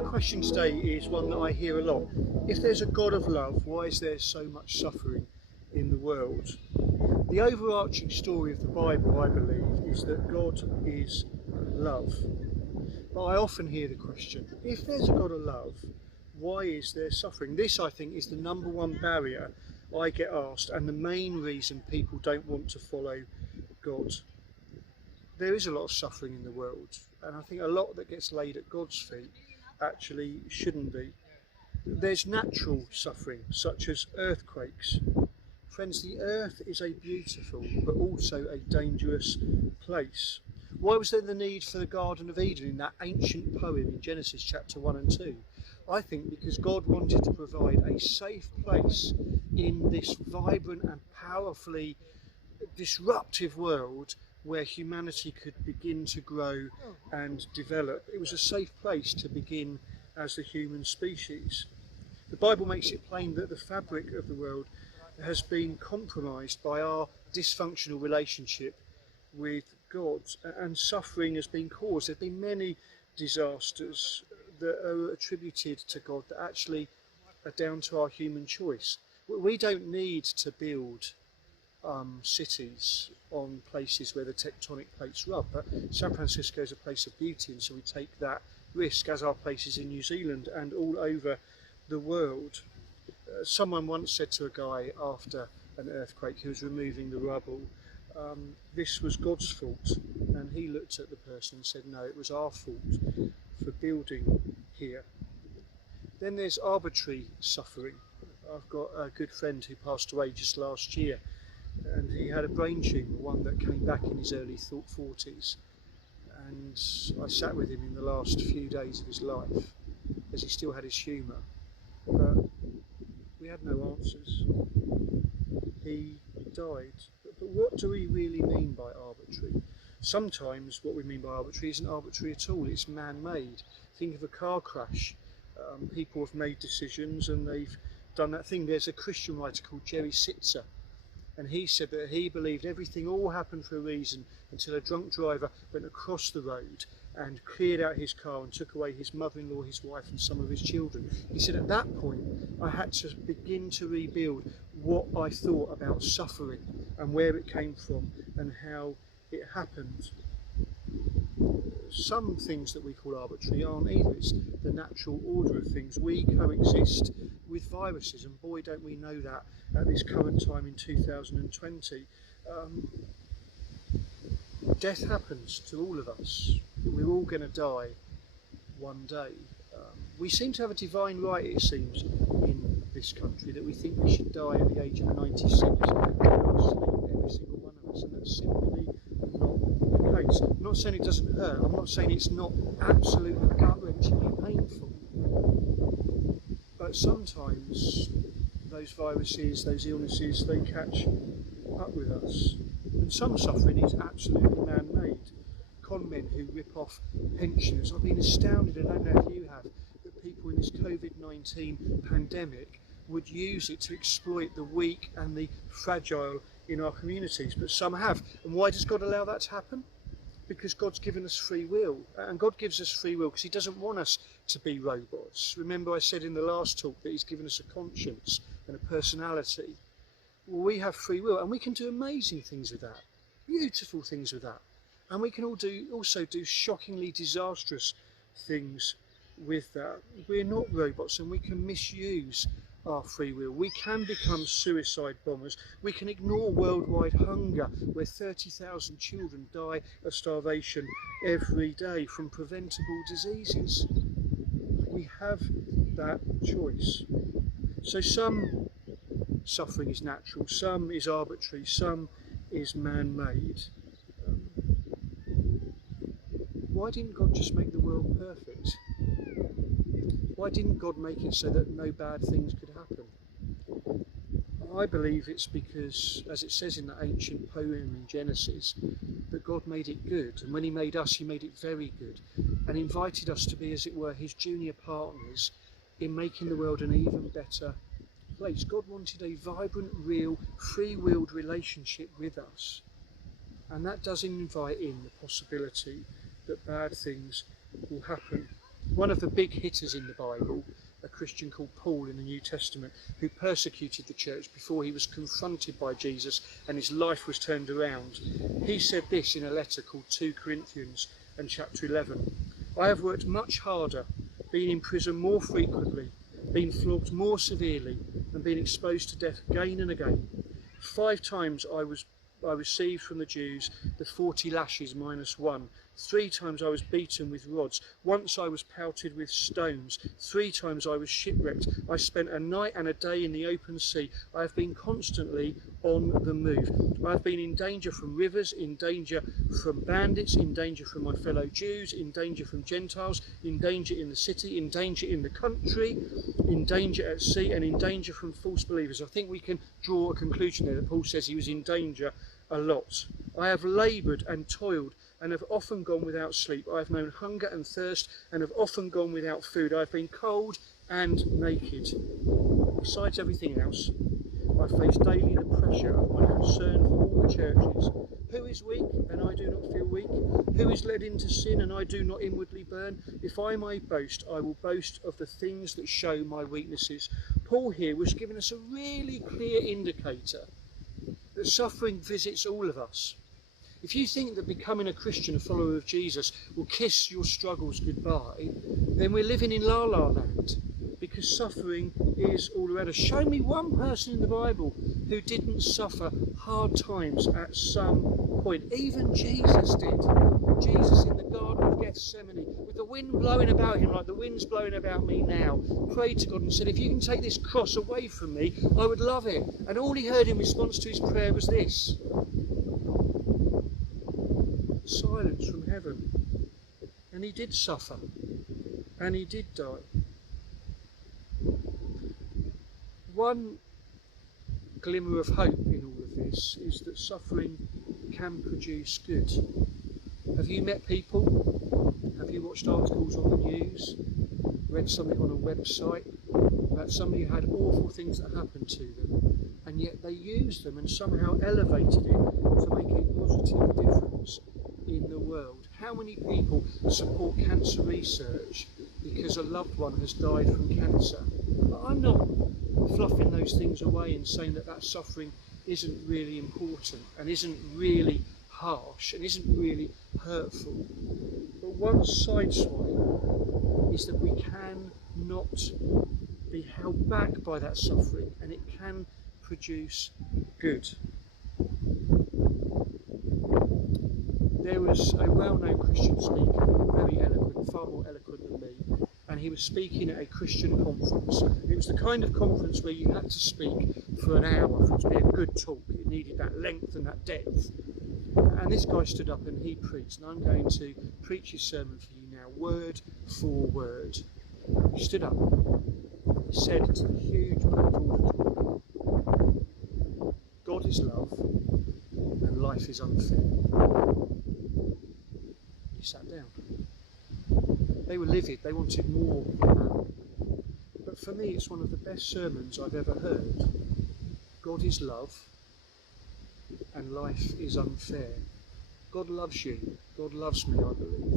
My question today is one that I hear a lot. If there's a God of love, why is there so much suffering in the world? The overarching story of the Bible, I believe, is that God is love. But I often hear the question, if there's a God of love, why is there suffering? This, I think, is the number one barrier I get asked, and the main reason people don't want to follow God. There is a lot of suffering in the world, and I think a lot that gets laid at God's feet actually shouldn't be. There's natural suffering, such as earthquakes. Friends, the earth is a beautiful but also a dangerous place. Why was there the need for the Garden of Eden in that ancient poem in Genesis chapter 1 and 2? I think because God wanted to provide a safe place in this vibrant and powerfully disruptive world where humanity could begin to grow and develop. It was a safe place to begin as the human species. The Bible makes it plain that the fabric of the world has been compromised by our dysfunctional relationship with God, and suffering has been caused. There have been many disasters that are attributed to God that actually are down to our human choice. We don't need to build cities on places where the tectonic plates rub, but San Francisco is a place of beauty, and so we take that risk, as are places in New Zealand and all over the world. Someone once said to a guy after an earthquake who was removing the rubble, this was God's fault, and he looked at the person and said, no, it was our fault for building here. Then there's arbitrary suffering. I've got a good friend who passed away just last year, and he had a brain tumour, one that came back in his early 40s, and I sat with him in the last few days of his life as he still had his humour, but we had no answers. He died. But what do we really mean by arbitrary? Sometimes what we mean by arbitrary isn't arbitrary at all, it's man-made. Think of a car crash. People have made decisions and they've done that thing. There's a Christian writer called Jerry Sitzer, and he said that he believed everything all happened for a reason until a drunk driver went across the road and cleared out his car and took away his mother-in-law, his wife and some of his children. He said at that point I had to begin to rebuild what I thought about suffering and where it came from and how it happened. Some things that we call arbitrary aren't either. It's the natural order of things. We coexist with viruses, and boy don't we know that at this current time in 2020. Death happens to all of us. We're all going to die one day. We seem to have a divine right, it seems, in this country, that we think we should die at the age of 96 and go to sleep, every single one of us, and that's simply not the case. I'm not saying it doesn't hurt, I'm not saying it's not absolutely gut-wrenchingly painful, but sometimes those viruses, those illnesses, they catch up with us. And some suffering is absolutely man-made. Con men who rip off pensioners. I've been astounded, I don't know if you have, that people in this COVID-19 pandemic would use it to exploit the weak and the fragile in our communities, but some have. And why does God allow that to happen? Because God's given us free will, and God gives us free will because he doesn't want us to be robots. Remember I said in the last talk that he's given us a conscience and a personality. Well, we have free will, and we can do amazing things with that, beautiful things with that, and we can also do shockingly disastrous things with that. We're not robots, and we can misuse our free will. We can become suicide bombers. We can ignore worldwide hunger, where 30,000 children die of starvation every day from preventable diseases. We have that choice. So some suffering is natural, some is arbitrary, some is man-made. Why didn't God just make the world perfect? Why didn't God make it so that no bad things could happen? I believe it's because, as it says in that ancient poem in Genesis, that God made it good, and when he made us, he made it very good, and invited us to be, as it were, his junior partners in making the world an even better place. God wanted a vibrant, real, free-willed relationship with us, and that does invite in the possibility that bad things will happen. One of the big hitters in the Bible, a Christian called Paul in the New Testament, who persecuted the church before he was confronted by Jesus and his life was turned around. He said this in a letter called 2 Corinthians and chapter 11. I have worked much harder, been in prison more frequently, been flogged more severely, and been exposed to death again and again. 5 times I received from the Jews the 40 lashes minus 1. 3 times I was beaten with rods. Once I was pelted with stones. 3 times I was shipwrecked. I spent a night and a day in the open sea. I have been constantly on the move. I have been in danger from rivers, in danger from bandits, in danger from my fellow Jews, in danger from Gentiles, in danger in the city, in danger in the country, in danger at sea, and in danger from false believers. I think we can draw a conclusion there that Paul says he was in danger a lot. I have laboured and toiled and have often gone without sleep. I have known hunger and thirst and have often gone without food. I have been cold and naked. Besides everything else, I face daily the pressure of my concern for all the churches. Who is weak and I do not feel weak? Who is led into sin and I do not inwardly burn? If I may boast, I will boast of the things that show my weaknesses. Paul here was giving us a really clear indicator that suffering visits all of us. If you think that becoming a Christian, a follower of Jesus, will kiss your struggles goodbye, then we're living in la la land, because suffering is all around us. Show me one person in the Bible who didn't suffer hard times at some point. Even Jesus did. Jesus in the Garden of Gethsemane, with the wind blowing about him like the wind's blowing about me now, prayed to God and said, if you can take this cross away from me, I would love it. And all he heard in response to his prayer was this: silence from heaven. And he did suffer, and he did die. One glimmer of hope in all of this is that suffering can produce good. Have you met people? Have you watched articles on the news? Read something on a website about somebody who had awful things that happened to them, and yet they used them and somehow elevated it to make a positive difference in the world? How many people support cancer research because a loved one has died from cancer? I'm not fluffing those things away and saying that that suffering isn't really important and isn't really harsh and isn't really hurtful. But one sideswipe is that we can not be held back by that suffering, and it can produce good. There was a well-known Christian speaker, very eloquent, far more eloquent than me, and he was speaking at a Christian conference. It was the kind of conference where you had to speak for an hour for it to be a good talk. It needed that length and that depth. And this guy stood up and he preached, and I'm going to preach his sermon for you now, word for word. He stood up, he said to the huge packed auditorium, God is love and life is unfair. He sat down. They were livid, they wanted more than that. But for me, it's one of the best sermons I've ever heard. God is love and life is unfair. God loves you, God loves me, I believe,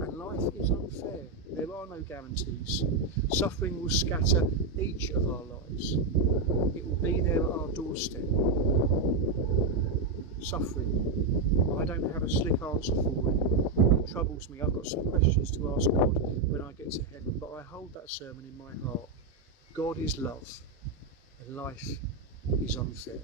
and life is unfair. There are no guarantees. Suffering will scatter each of our lives. It will be there at our doorstep. Suffering, I don't have a slick answer for it. It troubles me. I've got some questions to ask God when I get to heaven, but I hold that sermon in my heart. God is love and life is unfair.